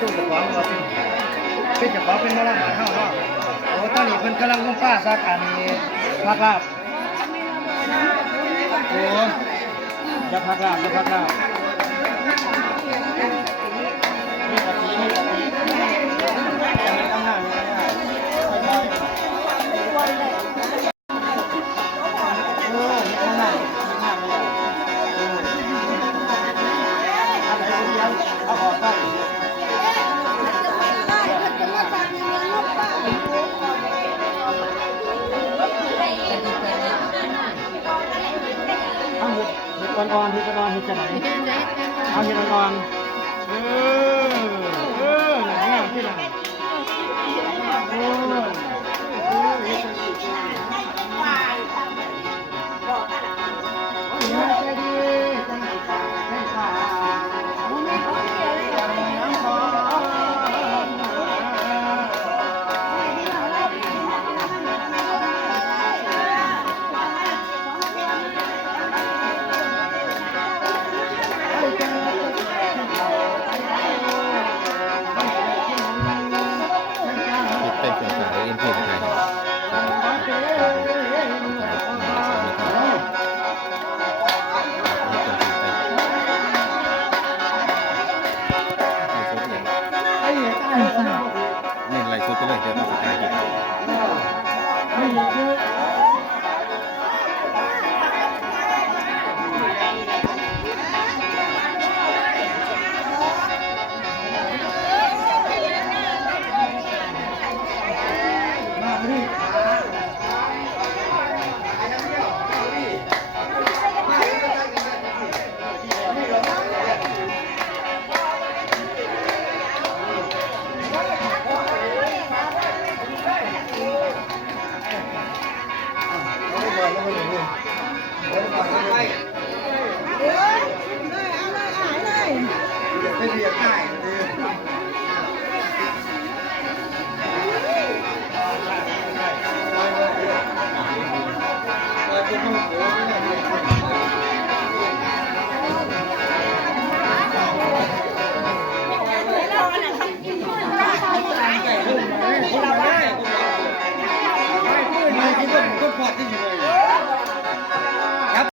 ตู้เจ้าของว่าเป็นเจ้าของเป็นมรดกเฮาเนาะโอ้ตอนนี้เพิ่นกำลังมุ่งฟ้าซักอันนี้พักลาบโอ้จะพักลาบจะพักลาบมีกะทิมีกะทิมีข้างหน้ามีข้างหน้ามีข้างหน้าไม่ได้อันไหนคนเดียวเอาออกได้เอาเห็ดอ่อนๆเห็ดอ่อนๆเห็ดจะไหนเอาเห็ดอ่อนๆอย่างนี้ที่ไหนโอ้